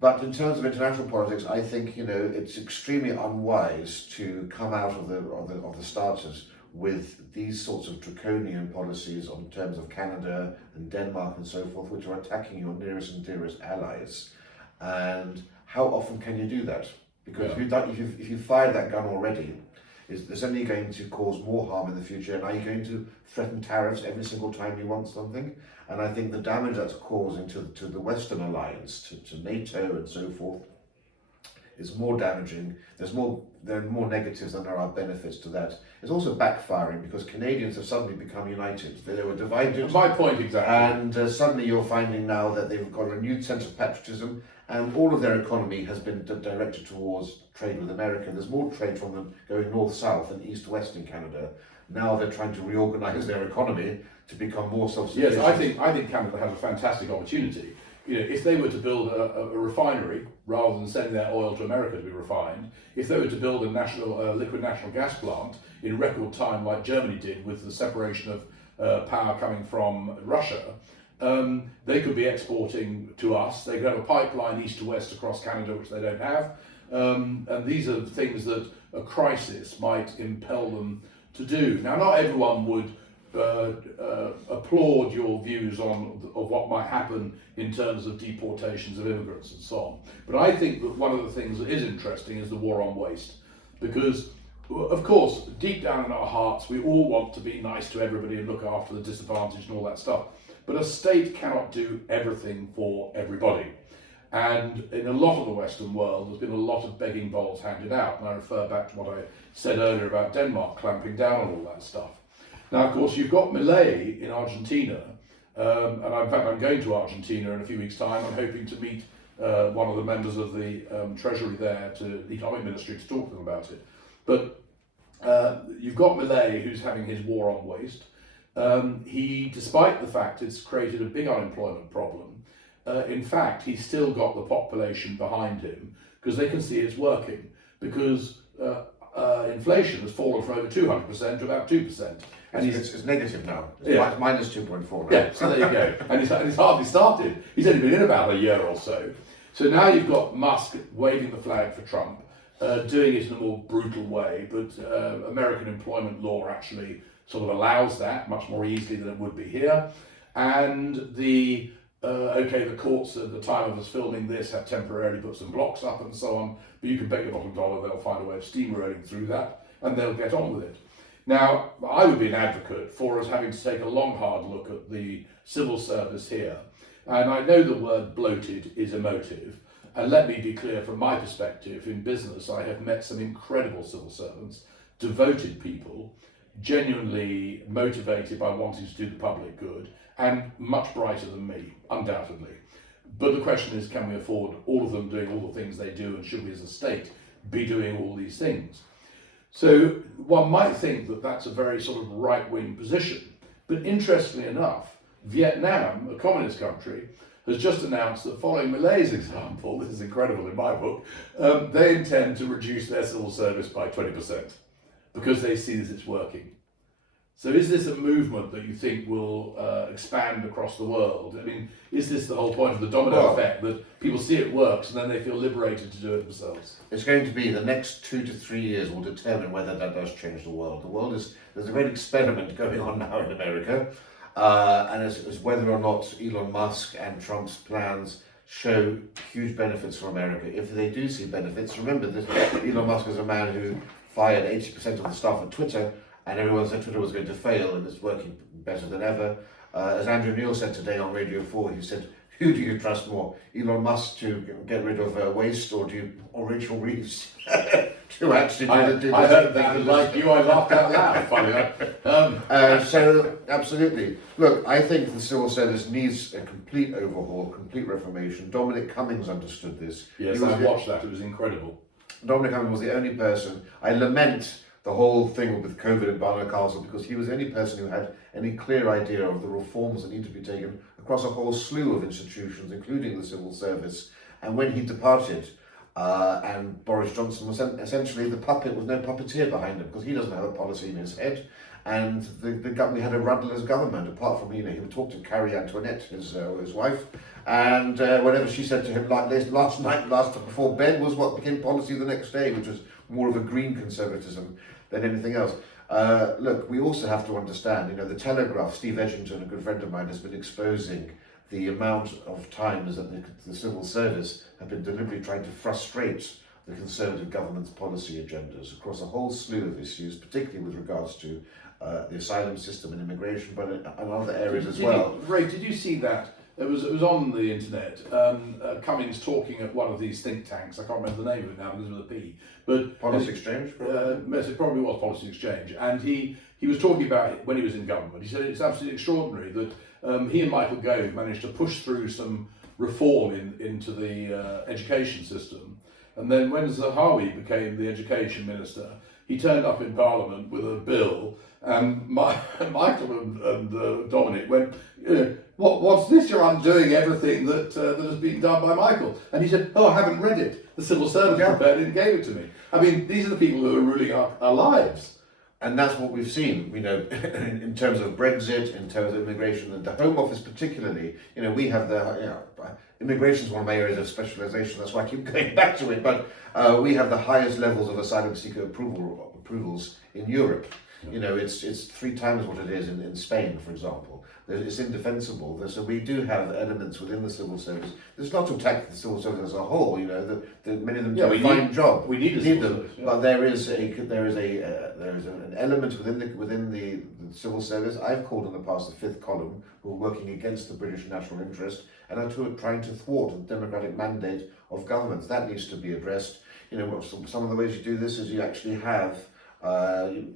But in terms of international politics, I think it's extremely unwise to come out of the starters with these sorts of draconian policies on terms of Canada and Denmark and so forth, which are attacking your nearest and dearest allies. And how often can you do that? Because if you fired that gun already, it's only going to cause more harm in the future. And are you going to threaten tariffs every single time you want something? And I think the damage that's causing to the Western alliance, to NATO and so forth, is more damaging. There are more negatives than there are benefits to that. It's also backfiring because Canadians have suddenly become united. They were divided. My point exactly. And suddenly you're finding now that they've got a renewed sense of patriotism, and all of their economy has been directed towards trade with America. There's more trade from them going north-south and east-west in Canada. Now they're trying to reorganize their economy to become more self-sufficient. Yes, I think Canada has a fantastic opportunity. If they were to build a refinery rather than sending their oil to America to be refined, if they were to build a liquid natural gas plant in record time like Germany did with the separation of power coming from Russia, they could be exporting to us. They could have a pipeline east to west across Canada, which they don't have. And these are things that a crisis might impel them to do. Now, not everyone would applaud your views of what might happen in terms of deportations of immigrants and so on. But I think that one of the things that is interesting is the war on waste. Because, of course, deep down in our hearts, we all want to be nice to everybody and look after the disadvantaged and all that stuff. But a state cannot do everything for everybody. And in a lot of the Western world, there's been a lot of begging bowls handed out. And I refer back to what I said earlier about Denmark clamping down on all that stuff. Now, of course, you've got Milei in Argentina, and in fact, I'm going to Argentina in a few weeks' time. I'm hoping to meet one of the members of the Treasury there, the Economic Ministry, to talk to them about it. But you've got Milei, who's having his war on waste. He, despite the fact it's created a big unemployment problem, in fact, he's still got the population behind him because they can see it's working. Because inflation has fallen from over 200% to about 2%. And it's negative now. It's minus 2.4 now. Yeah, so there you go. And he's hardly started. He's only been in about a year or so. So now you've got Musk waving the flag for Trump, doing it in a more brutal way, but American employment law actually sort of allows that much more easily than it would be here. And the courts at the time of us filming this have temporarily put some blocks up and so on, but you can bet your bottom dollar they'll find a way of steamrolling through that and they'll get on with it. Now, I would be an advocate for us having to take a long, hard look at the civil service here. And I know the word bloated is emotive. And let me be clear, from my perspective, in business, I have met some incredible civil servants, devoted people, genuinely motivated by wanting to do the public good, and much brighter than me, undoubtedly. But the question is, can we afford all of them doing all the things they do, and should we as a state be doing all these things? So one might think that that's a very sort of right-wing position. But interestingly enough, Vietnam, a communist country, has just announced that following Malay's example, this is incredible in my book, they intend to reduce their civil service by 20% because they see that it's working. So is this a movement that you think will expand across the world? I mean, is this the whole point of the domino effect, that people see it works and then they feel liberated to do it themselves? It's going to be the next 2 to 3 years will determine whether that does change the world. There's a great experiment going on now in America, and it's whether or not Elon Musk and Trump's plans show huge benefits for America. If they do see benefits, remember this, Elon Musk is a man who fired 80% of the staff at Twitter, and everyone said Twitter was going to fail, and it's working better than ever. As Andrew Neil said today on Radio 4, he said, who do you trust more, Elon Musk to get rid of waste, or Rachel Reeves to actually do the I heard that, like you, I laughed out loud, funny. So, absolutely. Look, I think the civil service needs a complete overhaul, complete reformation. Dominic Cummings understood this. Yes, I watched that, it was incredible. Dominic Cummings was the only person, I lament the whole thing with COVID in Barnard Castle, because he was the only person who had any clear idea of the reforms that need to be taken across a whole slew of institutions, including the civil service. And when he departed, and Boris Johnson was essentially the puppet with no puppeteer behind him, because he doesn't have a policy in his head. And we had a rudderless government, apart from, he would talk to Carrie Antoinette, his wife, and whatever she said to him last night, before bed, was what became policy the next day, which was more of a green conservatism than anything else. Look, we also have to understand, the Telegraph, Steve Edgington, a good friend of mine, has been exposing the amount of times that the civil service have been deliberately trying to frustrate the Conservative government's policy agendas across a whole slew of issues, particularly with regards to the asylum system and immigration, but in other areas as well. Ray, did you see that? It was on the internet. Cummings talking at one of these think tanks. I can't remember the name of it now, because it was with a P. But Policy Exchange? Yes, it probably was Policy Exchange. And he was talking about it when he was in government. He said it's absolutely extraordinary that he and Michael Gove managed to push through some reform into the education system. And then when Zahawi became the education minister, he turned up in Parliament with a bill, and Michael and Dominic went, what's this? You're undoing everything that has been done by Michael. And he said, I haven't read it. The civil servant prepared it and gave it to me. I mean, these are the people who are ruling our lives. And that's what we've seen, in terms of Brexit, in terms of immigration, and the Home Office particularly. We have immigration is one of my areas of specialisation, that's why I keep going back to it, but we have the highest levels of asylum seeker approvals in Europe. It's 3 times what it is in Spain, for example. It's indefensible. So we do have elements within the civil service. It's not to attack the civil service as a whole. Many of them do a fine job. We need them, but there is an element within the civil service. I've called in the past the fifth column, who are working against the British national interest and are trying to thwart the democratic mandate of governments. That needs to be addressed. Some of the ways you do this is you actually have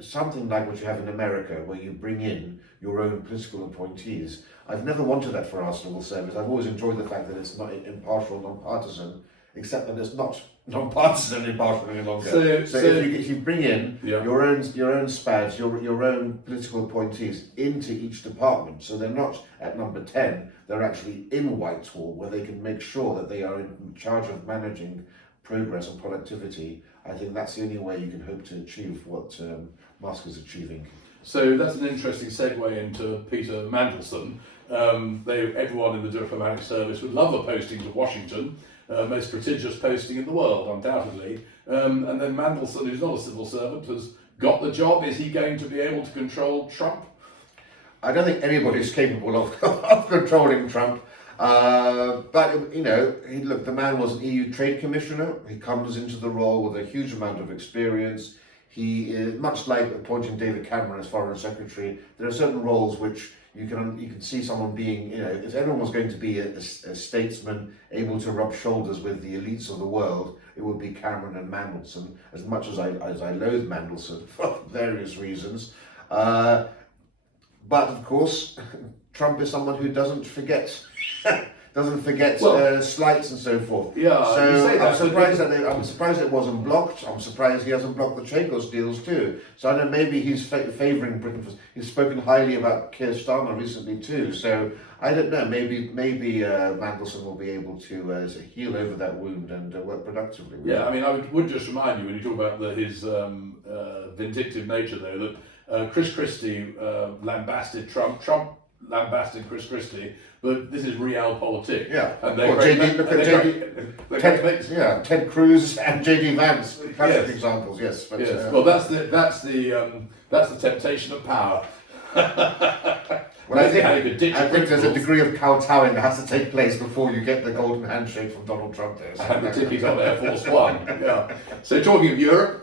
something like what you have in America, where you bring in your own political appointees. I've never wanted that for our civil service. I've always enjoyed the fact that it's not impartial, non-partisan, except that it's not non-partisan, impartial any longer. So if you bring in your own spads, your own political appointees into each department, so they're not at number 10, they're actually in Whitehall, where they can make sure that they are in charge of managing progress and productivity. I think that's the only way you can hope to achieve what Musk is achieving. So that's an interesting segue into Peter Mandelson. Everyone in the diplomatic service would love a posting to Washington, most prestigious posting in the world, undoubtedly. And then Mandelson, who's not a civil servant, has got the job. Is he going to be able to control Trump? I don't think anybody's capable of controlling Trump. But look, the man was an EU Trade Commissioner. He comes into the role with a huge amount of experience. He is much like appointing David Cameron as Foreign Secretary. There are certain roles which you can see someone being, if everyone was going to be a statesman able to rub shoulders with the elites of the world, it would be Cameron and Mandelson. As much as I loathe Mandelson for various reasons, But of course, Trump is someone who doesn't forget slights and so forth. Yeah, you So say that, I'm surprised it wasn't blocked. I'm surprised he hasn't blocked the Chagos deals too. So I don't know, maybe he's favouring Britain. He's spoken highly about Keir Starmer recently too. So I don't know. Maybe Mandelson will be able to heal over that wound and work productively. Yeah, I mean, I would just remind you when you talk about his vindictive nature, though, that Chris Christie lambasted Trump. Trump lambasted Chris Christie, but this is realpolitik. Yeah, and Ted Cruz and JD Vance, classic examples. Yes, but, yes. Well, that's the temptation of power. Well, I think there's a degree of kowtowing that has to take place before you get the golden handshake from Donald Trump there. So. And the ticket on Air Force One. Yeah. So talking of Europe,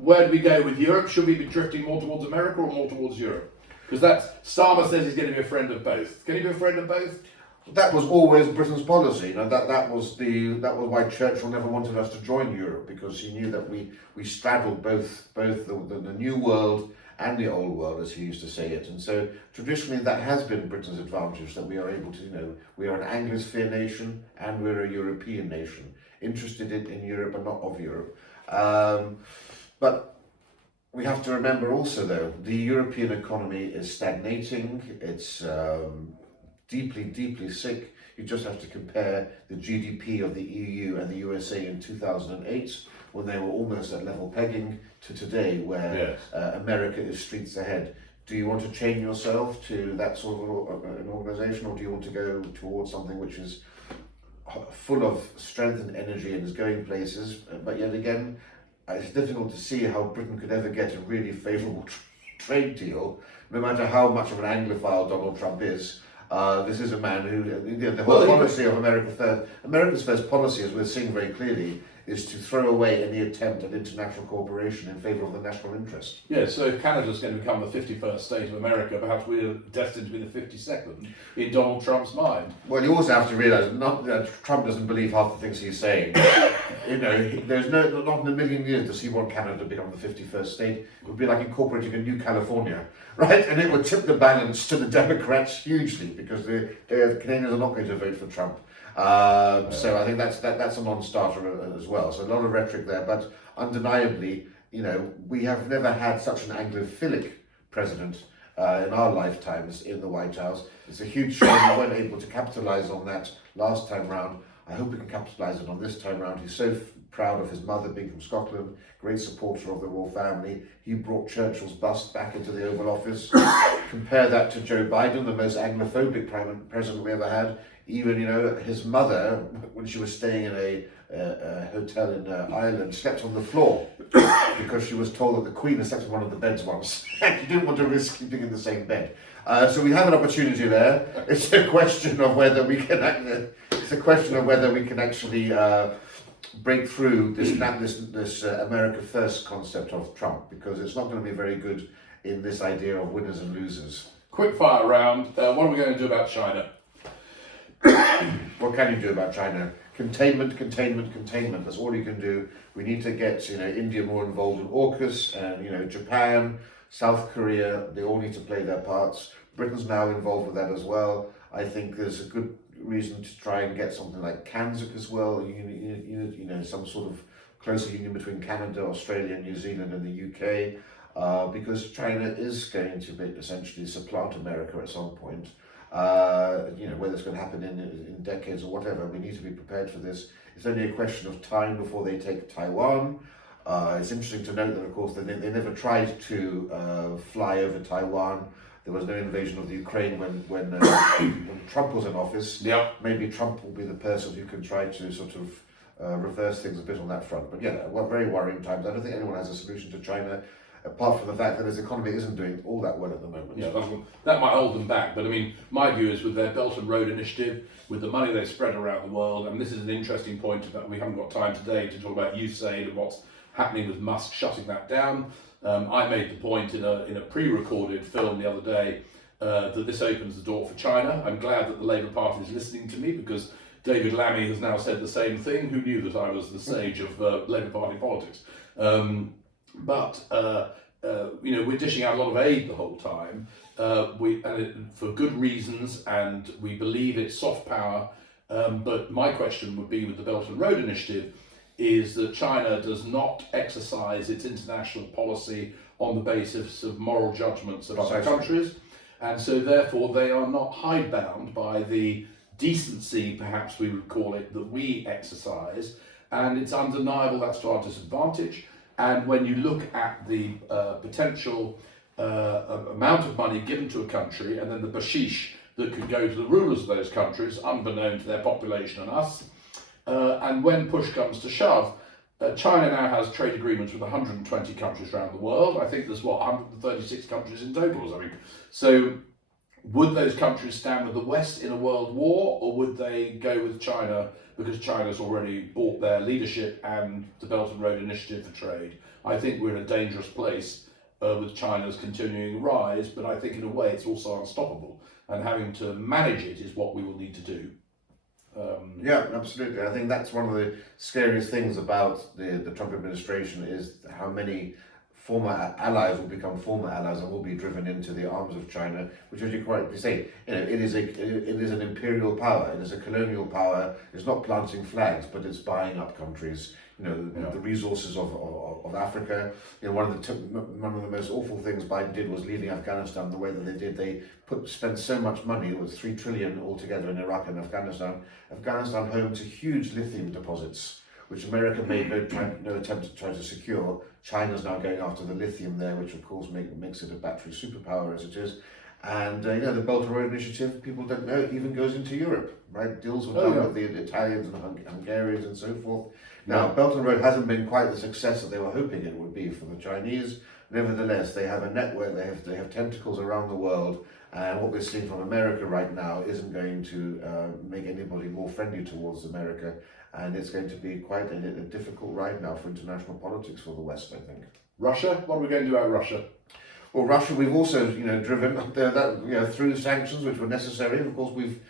where do we go with Europe? Should we be drifting more towards America or more towards Europe? Because Starmer says he's going to be a friend of both. Can he be a friend of both? That was always Britain's policy. You know, that was why Churchill never wanted us to join Europe, because he knew that we straddled both the new world and the old world, as he used to say it. And so traditionally that has been Britain's advantage, that we are able to, we are an Anglosphere nation and we're a European nation, interested in Europe and not of Europe. But we have to remember also, though, the European economy is stagnating. It's deeply, deeply sick. You just have to compare the GDP of the EU and the USA in 2008, when they were almost at level pegging, to today, where America is streets ahead. Do you want to chain yourself to that sort of an organisation, or do you want to go towards something which is full of strength and energy and is going places? But yet again, it's difficult to see how Britain could ever get a really favourable trade deal, no matter how much of an Anglophile Donald Trump is. This is a man who, the whole policy of America's first policy, as we're seeing very clearly, is to throw away any attempt at international cooperation in favour of the national interest. Yeah, so if Canada's going to become the 51st state of America, perhaps we're destined to be the 52nd in Donald Trump's mind. Well, you also have to realise that Trump doesn't believe half the things he's saying. There's not in a million years does he want Canada to become the 51st state. It would be like incorporating a new California, right? And it would tip the balance to the Democrats hugely, because the Canadians are not going to vote for Trump. So I think that's a non-starter as well. So a lot of rhetoric there, but undeniably, we have never had such an Anglophilic president in our lifetimes in the White House. It's a huge shame we weren't able to capitalise on that last time round. I hope we can capitalise it on this time round. He's so proud of his mother being from Scotland, great supporter of the royal family. He brought Churchill's bust back into the Oval Office. Compare that to Joe Biden, the most Anglophobic president we ever had. Even, his mother, when she was staying in a hotel in Ireland, slept on the floor because she was told that the Queen had slept in one of the beds once. And she didn't want to risk sleeping in the same bed. So we have an opportunity there. It's a question of whether we can. Actually break through this America First concept of Trump, because it's not going to be very good in this idea of winners and losers. Quick fire round. What are we going to do about China? What can you do about China? Containment. That's all you can do. We need to get India more involved in AUKUS, and Japan, South Korea. They all need to play their parts. Britain's now involved with that as well. I think there's a good reason to try and get something like CANZUK as well. Some sort of closer union between Canada, Australia, New Zealand, and the UK, because China is going to essentially supplant America at some point. Whether it's going to happen in decades or whatever, we need to be prepared for this. It's only a question of time before they take Taiwan. It's interesting to note that, of course, they never tried to fly over Taiwan. There was no invasion of the Ukraine when Trump was in office. Yeah. Maybe Trump will be the person who can try to sort of reverse things a bit on that front. But yeah, very worrying times. I don't think anyone has a solution to China, apart from the fact that his economy isn't doing all that well at the moment. Yeah, that might hold them back. But I mean, my view is with their Belt and Road Initiative, with the money they spread around the world, and this is an interesting point that we haven't got time today to talk about USAID and what's happening with Musk shutting that down. I made the point in a pre-recorded film the other day that this opens the door for China. I'm glad that the Labour Party is listening to me, because David Lammy has now said the same thing. Who knew that I was the sage of Labour Party politics? But we're dishing out a lot of aid the whole time, for good reasons, and we believe it's soft power. But my question would be with the Belt and Road Initiative is that China does not exercise its international policy on the basis of moral judgments of other countries, and so therefore they are not hidebound by the decency, perhaps we would call it, that we exercise, and it's undeniable that's to our disadvantage. And when you look at the potential amount of money given to a country, and then the bashish that could go to the rulers of those countries, unbeknown to their population and us, and when push comes to shove, China now has trade agreements with 120 countries around the world. I think there's 136 countries in total or something. So would those countries stand with the West in a world war, or would they go with China because China's already bought their leadership and the Belt and Road Initiative for trade? I think we're in a dangerous place with China's continuing rise, but I think in a way it's also unstoppable, and having to manage it is what we will need to do. Yeah, absolutely. I think that's one of the scariest things about the Trump administration is how many former allies will become former allies and will be driven into the arms of China, which, as you correctly say, it is an imperial power, it is a colonial power. It's not planting flags, but it's buying up countries. The resources of Africa. One of the most awful things Biden did was leaving Afghanistan the way that they did. They spent so much money. It was $3 trillion altogether in Iraq and Afghanistan. Afghanistan home to huge lithium deposits, which America made no attempt to try to secure. China's now going after the lithium there, which of course makes it a battery superpower as it is. And the Belt and Road Initiative, people don't know, even goes into Europe, right? Deals were done with the Italians and Hungarians and so forth. Now, Belt and Road hasn't been quite the success that they were hoping it would be for the Chinese. Nevertheless, they have a network, they have tentacles around the world, and what we're seeing from America right now isn't going to make anybody more friendly towards America, and it's going to be quite a difficult ride now for international politics for the West, I think. Russia? What are we going to do about Russia? Well, Russia, we've also, driven that through sanctions, which were necessary. Of course, we've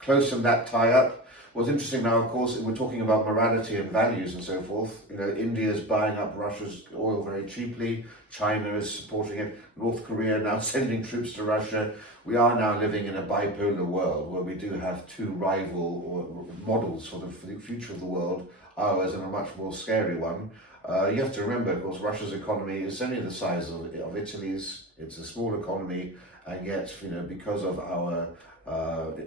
closened that tie-up. What's interesting now, of course, we're talking about morality and values and so forth. India is buying up Russia's oil very cheaply. China is supporting it. North Korea now sending troops to Russia. We are now living in a bipolar world where we do have two rival models for the future of the world, ours and a much more scary one. You have to remember, of course, Russia's economy is only the size of Italy's. It's a small economy, and yet, because of our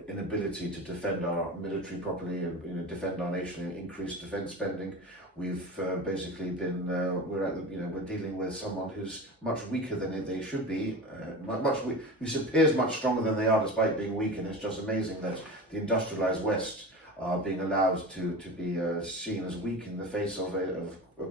inability to defend our military properly and defend our nation and increase defense spending, we've basically been we're dealing with someone who's much weaker than they should be, who appears much stronger than they are despite being weak. And it's just amazing that the industrialized West are being allowed to be seen as weak in the face of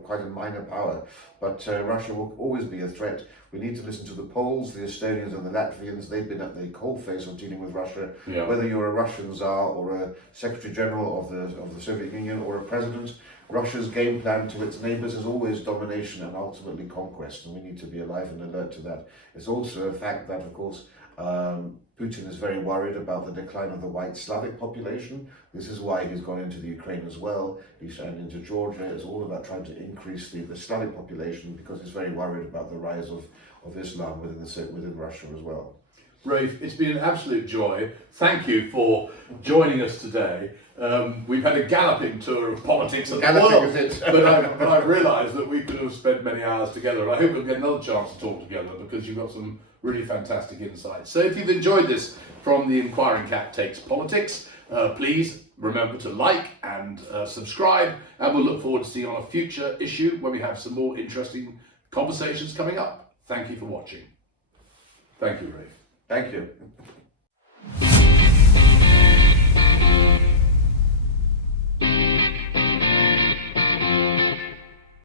quite a minor power. But Russia will always be a threat. We need to listen to the Poles, the Estonians and the Latvians. They've been at the coalface of dealing with Russia. Yeah. Whether you're a Russian Tsar or a Secretary General of the Soviet Union or a president, Russia's game plan to its neighbours is always domination and ultimately conquest, and we need to be alive and alert to that. It's also a fact that, of course, Putin is very worried about the decline of the white Slavic population. This is why he's gone into the Ukraine as well. He's gone into Georgia. It's all about trying to increase the Slavic population because he's very worried about the rise of Islam within Russia as well. Rafe, it's been an absolute joy. Thank you for joining us today. We've had a galloping tour of politics of the world, but I've realised that we could have spent many hours together, and I hope we'll get another chance to talk together because you've got some really fantastic insights. So if you've enjoyed this from the Inquiring Cat Takes Politics, please remember to like and subscribe, and we'll look forward to seeing you on a future issue when we have some more interesting conversations coming up. Thank you for watching. Thank you, Rafe. Thank you.